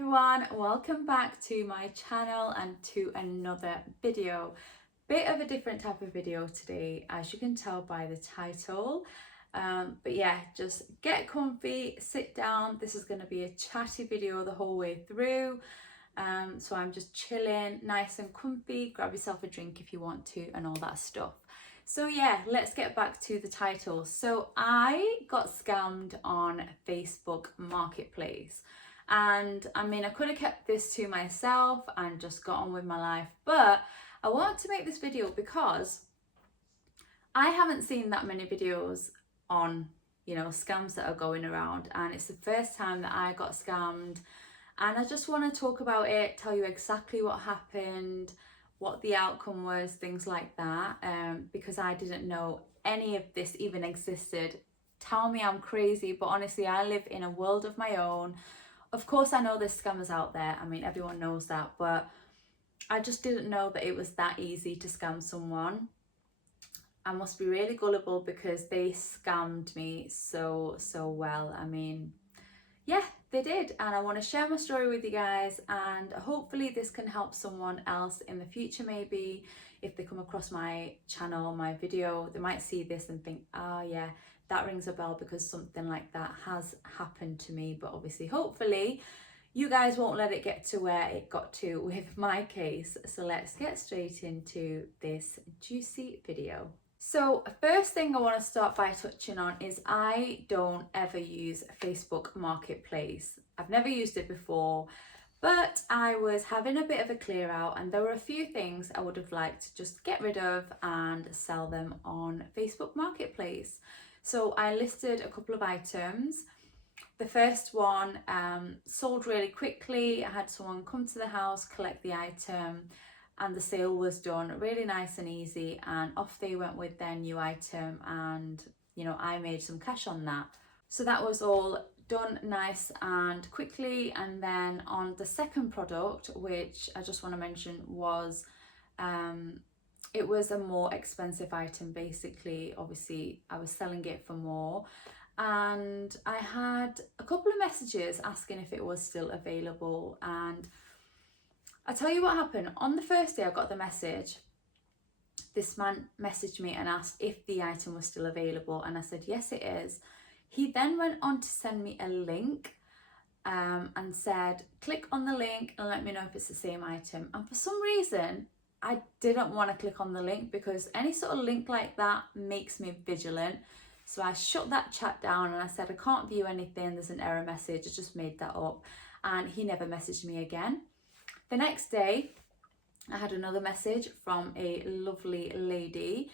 everyone, welcome back to my channel and to another video. Bit of a different type of video today, as you can tell by the title. But yeah, just get comfy, sit down. This is going to be a chatty video the whole way through. So I'm just chilling, nice and comfy. Grab yourself a drink if you want to and all that stuff. So yeah, let's get back to the title. So I got scammed on Facebook Marketplace. And I mean, I could have kept this to myself and just got on with my life, but I wanted to make this video because I haven't seen that many videos on, scams that are going around, and it's the first time that I got scammed. And I just want to talk about it, tell you exactly what happened, what the outcome was, things like that, because I didn't know any of this even existed. Tell me I'm crazy, but honestly, I live in a world of my own. Of course, I know there's scammers out there. I mean, everyone knows that, but I just didn't know that it was that easy to scam someone. I must be really gullible because they scammed me so well. I mean, yeah, they did, and I want to share my story with you guys, and hopefully this can help someone else in the future. Maybe if they come across my channel, my video, they might see this and think, oh yeah, that rings a bell because something like that has happened to me. But obviously, hopefully you guys won't let it get to where it got to with my case. So let's get straight into this juicy video. So first thing I want to start by touching on is I don't ever use Facebook Marketplace. I've never used it before, but I was having a bit of a clear out and there were a few things I would have liked to just get rid of and sell them on Facebook Marketplace. So I listed a couple of items. The first one sold really quickly. I had someone come to the house, collect the item, and the sale was done really nice and easy, and off they went with their new item, and I made some cash on that. So that was all done nice and quickly. And then on the second product, which I just want to mention, was it was a more expensive item. Basically, obviously I was selling it for more, and I had a couple of messages asking if it was still available. And I tell you what happened. On the first day I got the message, this man messaged me and asked if the item was still available, and I said yes it is. He then went on to send me a link and said click on the link and let me know if it's the same item. And for some reason I didn't want to click on the link because any sort of link like that makes me vigilant. So I shut that chat down and I said I can't view anything, there's an error message, I just made that up. And he never messaged me again. The next day, I had another message from a lovely lady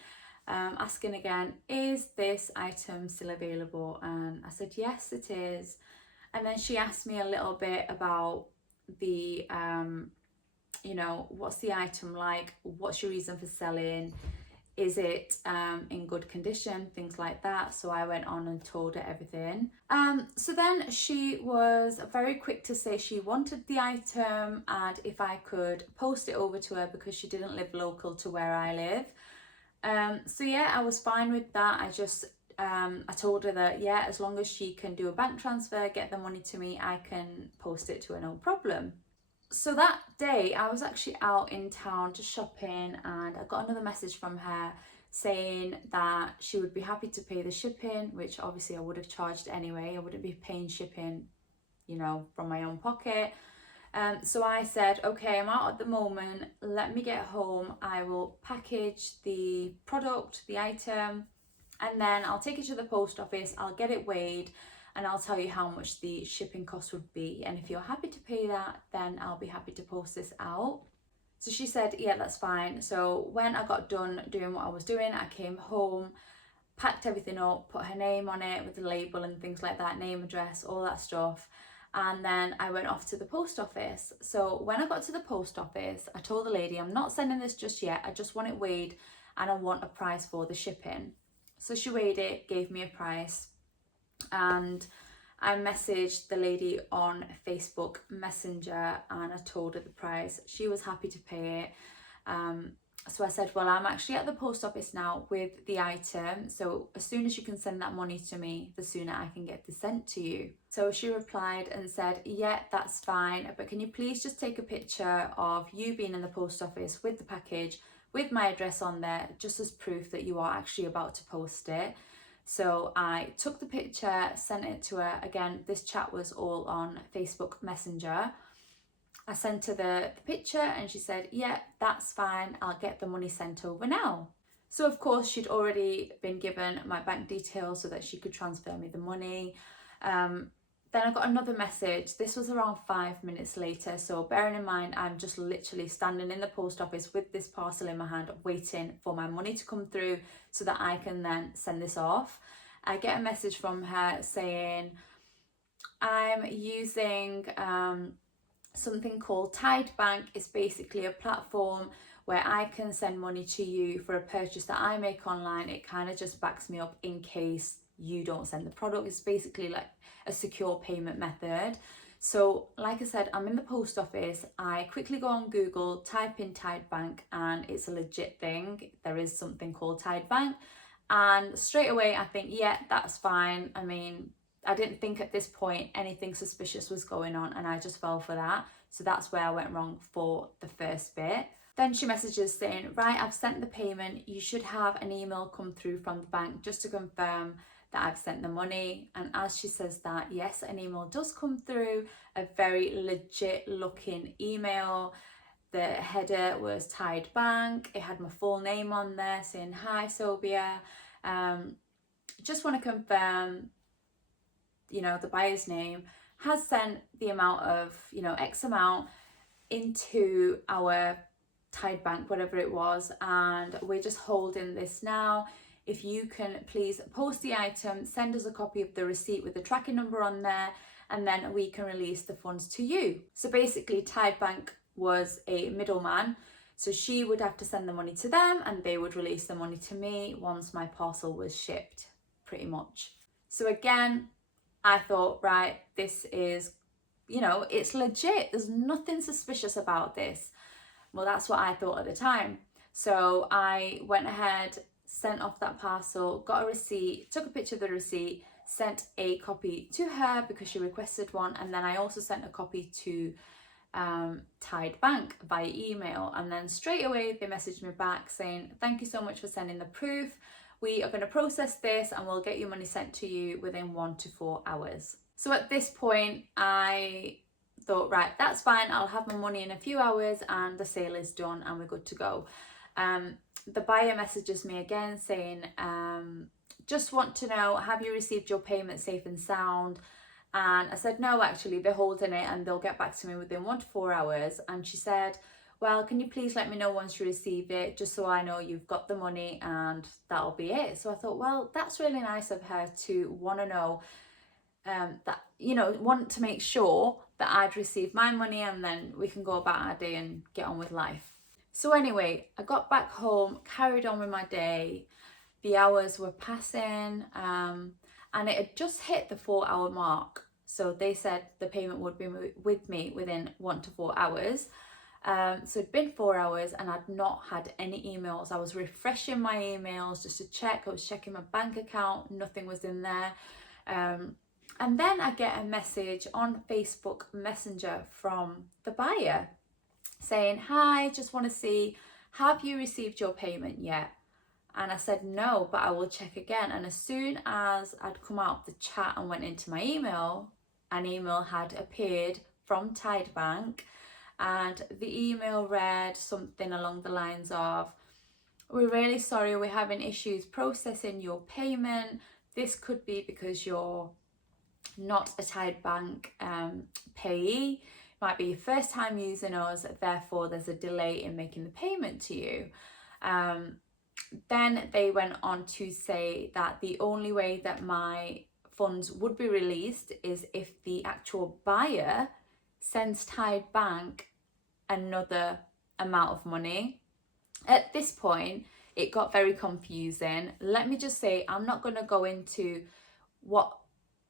asking again, is this item still available? And I said, yes, it is. And then she asked me a little bit about the, what's the item like? What's your reason for selling? Is it in good condition? Things like that. So I went on and told her everything. So then she was very quick to say she wanted the item and if I could post it over to her because she didn't live local to where I live. So yeah, I was fine with that. I told her that, yeah, as long as she can do a bank transfer, get the money to me, I can post it to her, no problem. So that day I was actually out in town just shopping, and I got another message from her saying that she would be happy to pay the shipping, which obviously I would have charged anyway. I wouldn't be paying shipping, from my own pocket. So I said, okay, I'm out at the moment, let me get home, I will package the product, the item, and then I'll take it to the post office, I'll get it weighed, and I'll tell you how much the shipping cost would be. And if you're happy to pay that, then I'll be happy to post this out. So she said, yeah, that's fine. So when I got done doing what I was doing, I came home, packed everything up, put her name on it with the label and things like that, name, address, all that stuff. And then I went off to the post office. So when I got to the post office, I told the lady, I'm not sending this just yet. I just want it weighed and I want a price for the shipping. So she weighed it, gave me a price. And I messaged the lady on Facebook Messenger and I told her the price. She was happy to pay it. So I said, well, I'm actually at the post office now with the item. So as soon as you can send that money to me, the sooner I can get this sent to you. So she replied and said, yeah, that's fine. But can you please just take a picture of you being in the post office with the package, with my address on there, just as proof that you are actually about to post it. So I took the picture, sent it to her. Again, this chat was all on Facebook Messenger. I sent her the picture and she said, yeah, that's fine. I'll get the money sent over now. So of course she'd already been given my bank details so that she could transfer me the money. Then I got another message. This was around 5 minutes later. So bearing in mind, I'm just literally standing in the post office with this parcel in my hand, waiting for my money to come through so that I can then send this off. I get a message from her saying, I'm using something called Tide Bank. Is basically a platform where I can send money to you for a purchase that I make online. It kind of just backs me up in case you don't send the product. It's basically like a secure payment method. So like I said, I'm in the post office. I quickly go on Google, type in Tide Bank, and it's a legit thing. There is something called Tide Bank, and straight away I think, yeah, that's fine. I mean, I didn't think at this point anything suspicious was going on, and I just fell for that. So that's where I went wrong for the first bit. Then she messages saying, right, I've sent the payment. You should have an email come through from the bank just to confirm that I've sent the money. And as she says that, yes, an email does come through, a very legit looking email. The header was Tide Bank. It had my full name on there saying, hi, Sobia. Just want to confirm, the buyer's name has sent the amount of, X amount into our Tide Bank, whatever it was, and we're just holding this now. If you can please post the item, send us a copy of the receipt with the tracking number on there, and then we can release the funds to you. So basically Tide Bank was a middleman. So she would have to send the money to them and they would release the money to me once my parcel was shipped, pretty much. So again, I thought, right, this is, it's legit. There's nothing suspicious about this. Well, that's what I thought at the time. So I went ahead, sent off that parcel, got a receipt, took a picture of the receipt, sent a copy to her because she requested one. And then I also sent a copy to Tide Bank by email. And then straight away, they messaged me back saying, thank you so much for sending the proof. We are going to process this and we'll get your money sent to you within 1 to 4 hours. So at this point, I thought, right, that's fine. I'll have my money in a few hours and the sale is done and we're good to go. The buyer messages me again saying, just want to know, have you received your payment safe and sound? And I said, no, actually, they're holding it and they'll get back to me within 1 to 4 hours. And she said, well, can you please let me know once you receive it, just so I know you've got the money, and that'll be it. So I thought, well, that's really nice of her to want to know that, want to make sure that I'd received my money and then we can go about our day and get on with life. So anyway, I got back home, carried on with my day. The hours were passing and it had just hit the 4-hour mark. So they said the payment would be with me within 1 to 4 hours. So it'd been 4 hours and I'd not had any emails. I was refreshing my emails just to check. I was checking my bank account, nothing was in there. And then I get a message on Facebook Messenger from the buyer saying, hi, just want to see, have you received your payment yet? And I said, no, but I will check again. And as soon as I'd come out of the chat and went into my email, an email had appeared from Tide Bank. And the email read something along the lines of, we're really sorry, we're having issues processing your payment. This could be because you're not a Tide Bank payee. Might be your first time using us, therefore there's a delay in making the payment to you. Then they went on to say that the only way that my funds would be released is if the actual buyer sends Tide Bank another amount of money. At this point, it got very confusing. Let me just say, I'm not going to go into what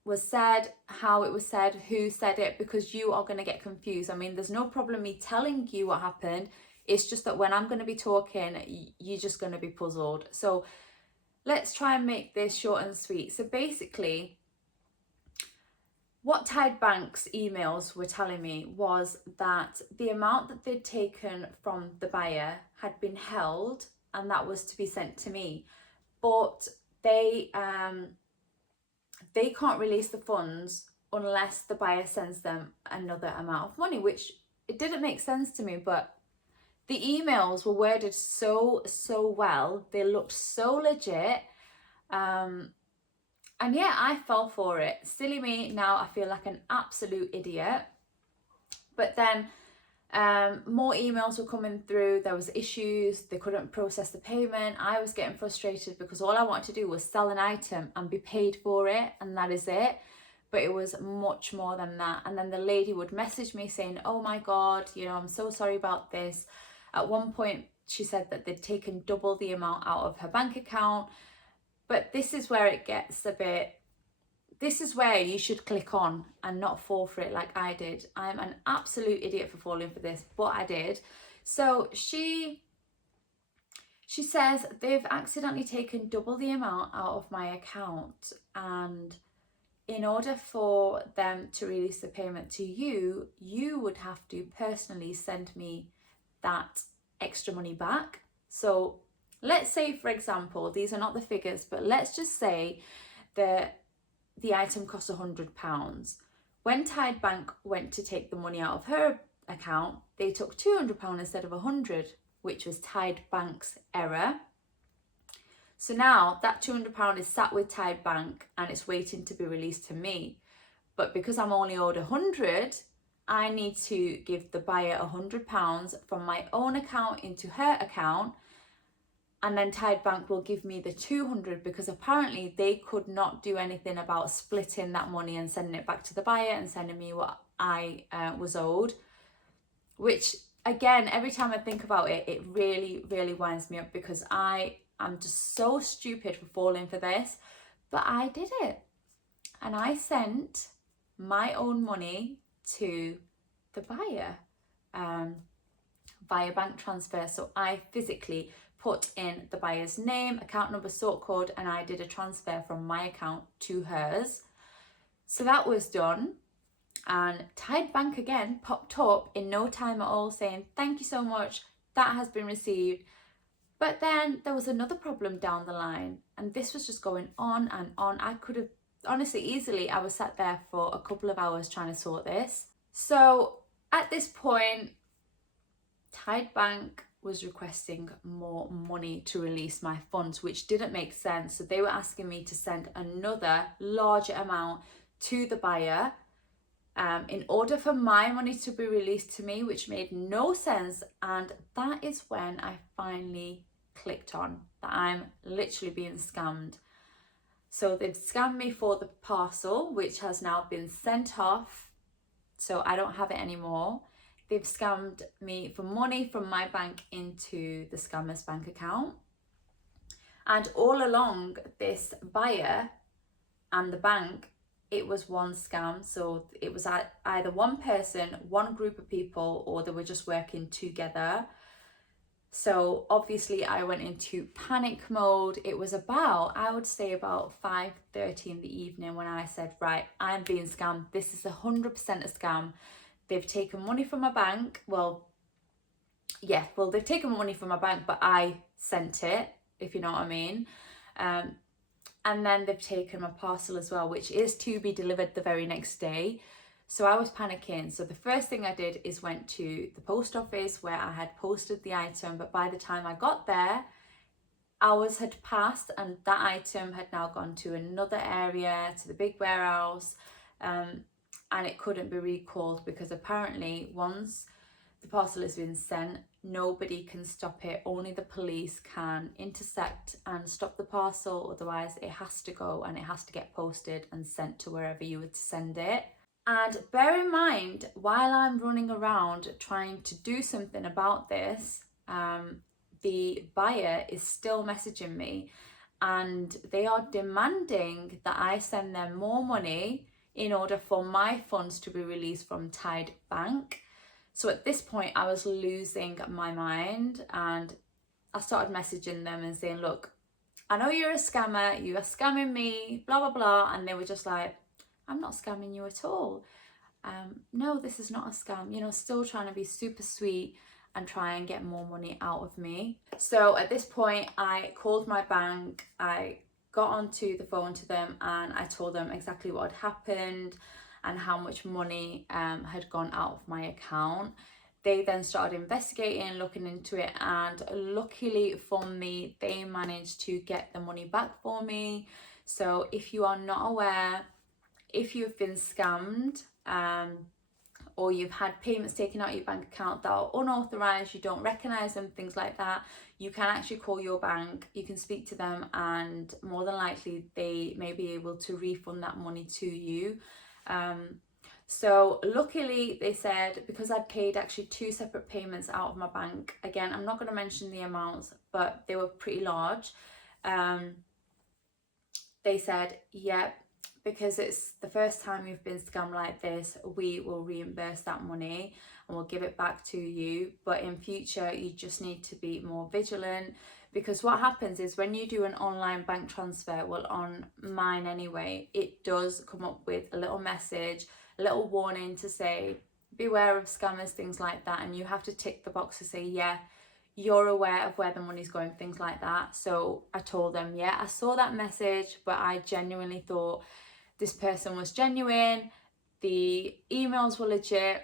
was said, how it was said, who said it, because you are going to get confused. I mean, there's no problem me telling you what happened. It's just that when I'm going to be talking, you're just going to be puzzled. So let's try and make this short and sweet. So basically, what Tide Bank's emails were telling me was that the amount that they'd taken from the buyer had been held, and that was to be sent to me. But they can't release the funds unless the buyer sends them another amount of money, which it didn't make sense to me. But the emails were worded so well, they looked so legit, and yeah, I fell for it. Silly me, now I feel like an absolute idiot. But then more emails were coming through. There was issues, they couldn't process the payment. I was getting frustrated because all I wanted to do was sell an item and be paid for it, and that is it. But it was much more than that. And then the lady would message me saying, oh my God, I'm so sorry about this. At one point, she said that they'd taken double the amount out of her bank account. But this is where it gets this is where you should click on and not fall for it like I did. I'm an absolute idiot for falling for this, but I did. So she says they've accidentally taken double the amount out of my account, and in order for them to release the payment to you, you would have to personally send me that extra money back. So let's say, for example, these are not the figures, but let's just say that the item cost £100. When Tide Bank went to take the money out of her account, they took £200 instead of £100, which was Tide Bank's error. So now that £200 is sat with Tide Bank and it's waiting to be released to me. But because I'm only owed £100, I need to give the buyer £100 from my own account into her account, and then Tide Bank will give me the £200, because apparently they could not do anything about splitting that money and sending it back to the buyer and sending me what I was owed. Which, again, every time I think about it, it really, really winds me up, because I'm just so stupid for falling for this. But I did it. And I sent my own money to the buyer via bank transfer. So I physically put in the buyer's name, account number, sort code, and I did a transfer from my account to hers. So that was done. And Tide Bank again popped up in no time at all saying, thank you so much, that has been received. But then there was another problem down the line, and this was just going on and on. I could have, honestly, easily, I was sat there for a couple of hours trying to sort this. So at this point, Tide Bank was requesting more money to release my funds, which didn't make sense. So they were asking me to send another larger amount to the buyer in order for my money to be released to me, which made no sense. And that is when I finally clicked on that I'm literally being scammed. So they've scammed me for the parcel, which has now been sent off, so I don't have it anymore. They've scammed me for money from my bank into the scammer's bank account. And all along, this buyer and the bank, it was one scam. So it was either one person, one group of people, or they were just working together. So obviously I went into panic mode. It was I would say about 5:30 in the evening when I said, right, I'm being scammed. This is 100% a scam. They've taken money from my bank. They've taken money from my bank, but I sent it, if you know what I mean. And then they've taken my parcel as well, which is to be delivered the very next day. So I was panicking. So the first thing I did is went to the post office where I had posted the item. But by the time I got there, hours had passed and that item had now gone to another area, to the big warehouse. And it couldn't be recalled, because apparently once the parcel has been sent, nobody can stop it. Only the police can intercept and stop the parcel. Otherwise it has to go and it has to get posted and sent to wherever you would send it. And bear in mind, while I'm running around trying to do something about this, the buyer is still messaging me, and they are demanding that I send them more money in order for my funds to be released from Tide Bank. So at this point I was losing my mind, and I started messaging them and saying, look, I know you're a scammer, you are scamming me, blah, blah, blah. And they were just like, I'm not scamming you at all. No, this is not a scam, you know, still trying to be super sweet and try and get more money out of me. So at this point, I called my bank, I got onto the phone to them, and I told them exactly what had happened and how much money had gone out of my account. They then started investigating, looking into it, and luckily for me, they managed to get the money back for me. So if you are not aware, if you've been scammed, or you've had payments taken out of your bank account that are unauthorized, you don't recognize them, things like that, you can actually call your bank, you can speak to them, and more than likely they may be able to refund that money to you. So luckily they said, because I'd paid actually 2 separate payments out of my bank, again, I'm not going to mention the amounts, but they were pretty large. They said, yeah, because it's the first time you've been scammed like this, we will reimburse that money and we'll give it back to you. But in future, you just need to be more vigilant, because what happens is when you do an online bank transfer, well, on mine anyway, it does come up with a little message, a little warning to say, beware of scammers, things like that. And you have to tick the box to say, yeah, you're aware of where the money's going, things like that. So I told them, yeah, I saw that message, but I genuinely thought this person was genuine, the emails were legit.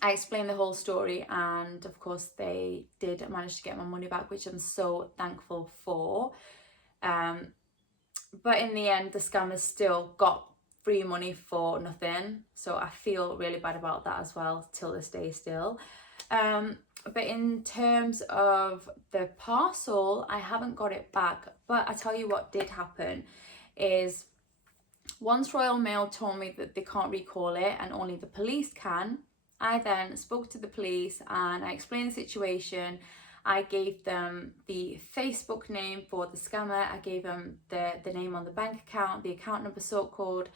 I explained the whole story, and of course they did manage to get my money back, which I'm so thankful for. But in the end, the scammers still got free money for nothing, so I feel really bad about that as well till this day still. But in terms of the parcel, I haven't got it back. But I tell you what did happen is, once Royal Mail told me that they can't recall it and only the police can, I then spoke to the police and I explained the situation. I gave them the Facebook name for the scammer. I gave them the name on the bank account, the account number, sort code,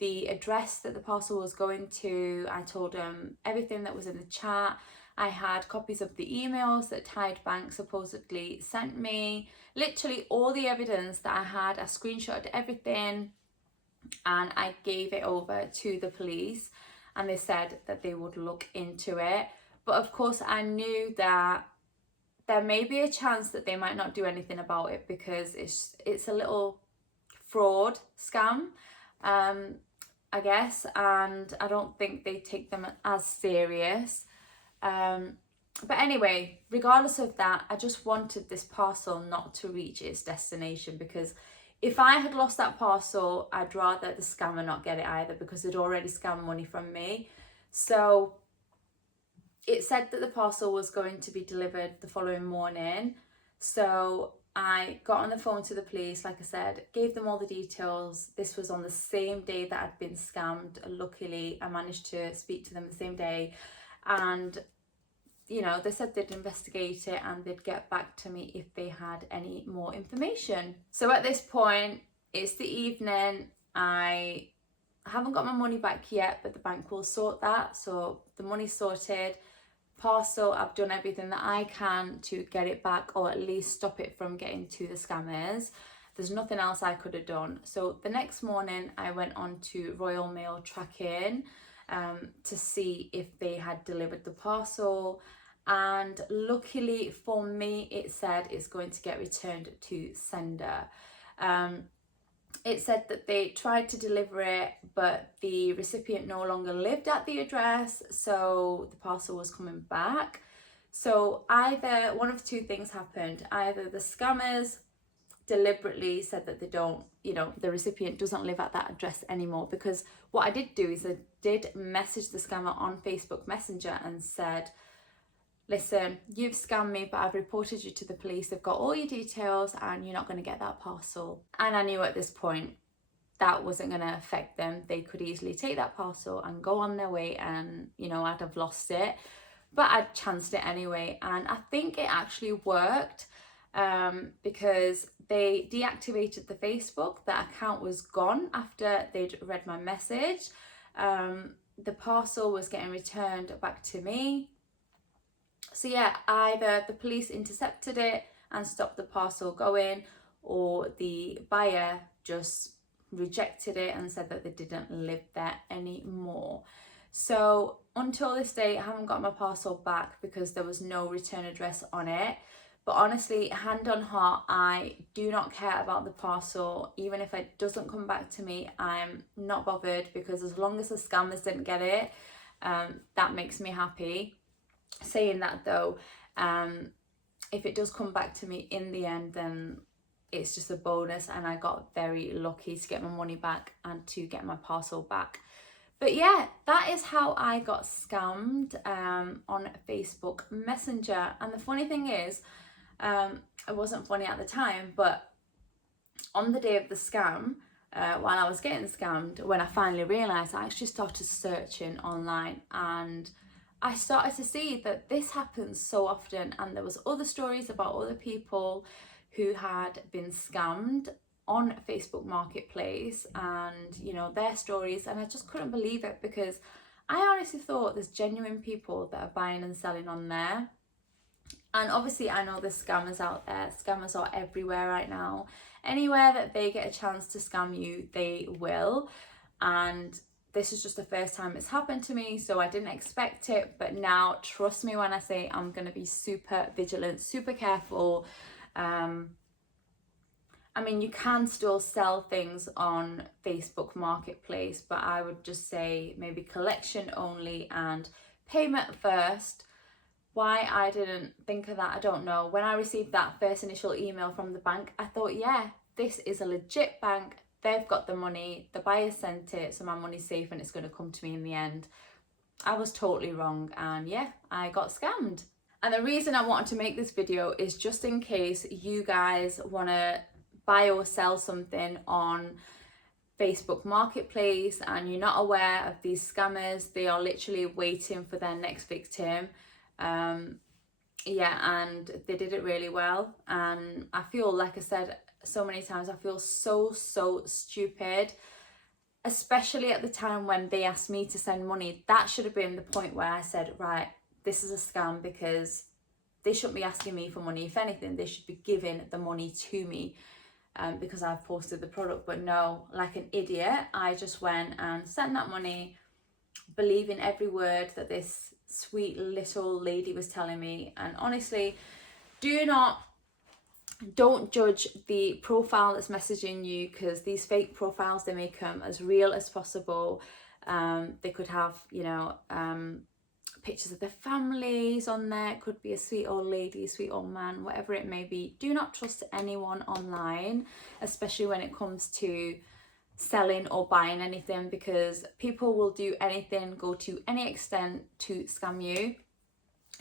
the address that the parcel was going to. I told them everything that was in the chat. I had copies of the emails that Tide Bank supposedly sent me. Literally all the evidence that I had, I screenshotted everything and I gave it over to the police, and they said that they would look into it. But of course I knew that there may be a chance that they might not do anything about it, because it's a little fraud scam, I guess, and I don't think they take them as serious. But anyway, regardless of that, I just wanted this parcel not to reach its destination, because if I had lost that parcel, I'd rather the scammer not get it either, because they'd already scammed money from me. So it said that the parcel was going to be delivered the following morning. So I got on the phone to the police, like I said, gave them all the details. This was on the same day that I'd been scammed. Luckily, I managed to speak to them the same day, and you know, they said they'd investigate it and they'd get back to me if they had any more information. So at this point, it's the evening. I haven't got my money back yet, but the bank will sort that. So the money's sorted. Parcel, I've done everything that I can to get it back, or at least stop it from getting to the scammers. There's nothing else I could have done. So the next morning, I went on to Royal Mail tracking to see if they had delivered the parcel, and luckily for me it said it's going to get returned to sender. It said that they tried to deliver it, but the recipient no longer lived at the address, so the parcel was coming back. So either one of two things happened. Either the scammers deliberately said that they don't, you know, the recipient doesn't live at that address anymore, because what I did do is I did message the scammer on Facebook Messenger and said, listen, you've scammed me, but I've reported you to the police. They've got all your details and you're not going to get that parcel. And I knew at this point that wasn't going to affect them. They could easily take that parcel and go on their way, and, you know, I'd have lost it. But I'd chanced it anyway. And I think it actually worked, because they deactivated the Facebook. That account was gone after they'd read my message. the parcel was getting returned back to me. So yeah, either the police intercepted it and stopped the parcel going, or the buyer just rejected it and said that they didn't live there anymore. So until this day, I haven't got my parcel back because there was no return address on it. But honestly, hand on heart, I do not care about the parcel. Even if it doesn't come back to me, I'm not bothered, because as long as the scammers didn't get it, that makes me happy. Saying that though, if it does come back to me in the end, then it's just a bonus, and I got very lucky to get my money back and to get my parcel back. But yeah, that is how I got scammed on Facebook Messenger. And the funny thing is, it wasn't funny at the time, but on the day of the scam, while I was getting scammed, when I finally realised, I actually started searching online, and I started to see that this happens so often. And there was other stories about other people who had been scammed on Facebook Marketplace, and you know, their stories, and I just couldn't believe it, because I honestly thought there's genuine people that are buying and selling on there. And obviously I know there's scammers out there. Scammers are everywhere right now. Anywhere that they get a chance to scam you, they will. And this is just the first time it's happened to me, so I didn't expect it. But now, trust me when I say I'm going to be super vigilant, super careful. I mean, you can still sell things on Facebook Marketplace, but I would just say maybe collection only and payment first. Why I didn't think of that, I don't know. When I received that first initial email from the bank, I thought, yeah, this is a legit bank. They've got the money, the buyer sent it, so my money's safe and it's going to come to me in the end. I was totally wrong, and yeah, I got scammed. And the reason I wanted to make this video is just in case you guys want to buy or sell something on Facebook Marketplace and you're not aware of these scammers. They are literally waiting for their next victim. Yeah, and they did it really well. And I feel, like I said so many times, I feel so stupid, especially at the time when they asked me to send money. That should have been the point where I said, right, this is a scam, because they shouldn't be asking me for money. If anything, they should be giving the money to me, because I've posted the product. But no, like an idiot, I just went and sent that money, believing every word that this sweet little lady was telling me. And honestly, don't judge the profile that's messaging you, because these fake profiles, they make them as real as possible. They could have, you know, pictures of their families on there. It could be a sweet old lady, a sweet old man, whatever it may be. Do not trust anyone online, especially when it comes to selling or buying anything, because people will do anything, go to any extent to scam you.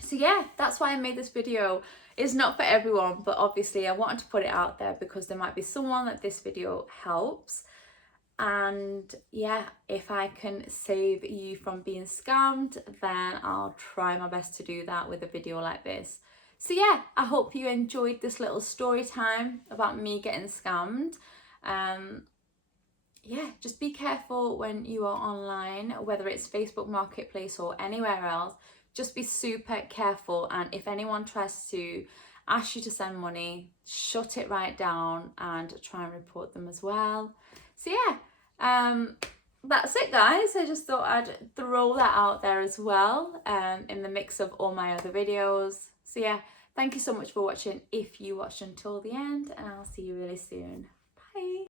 So yeah, that's why I made this video. It's not for everyone, but obviously I wanted to put it out there because there might be someone that this video helps. And yeah, if I can save you from being scammed, then I'll try my best to do that with a video like this. So yeah, I hope you enjoyed this little story time about me getting scammed. Yeah, just be careful when you are online, whether it's Facebook Marketplace or anywhere else. Just be super careful, and if anyone tries to ask you to send money, shut it right down and try and report them as well. So yeah, that's it guys. I just thought I'd throw that out there as well, in the mix of all my other videos. So yeah, thank you so much for watching if you watched until the end, and I'll see you really soon.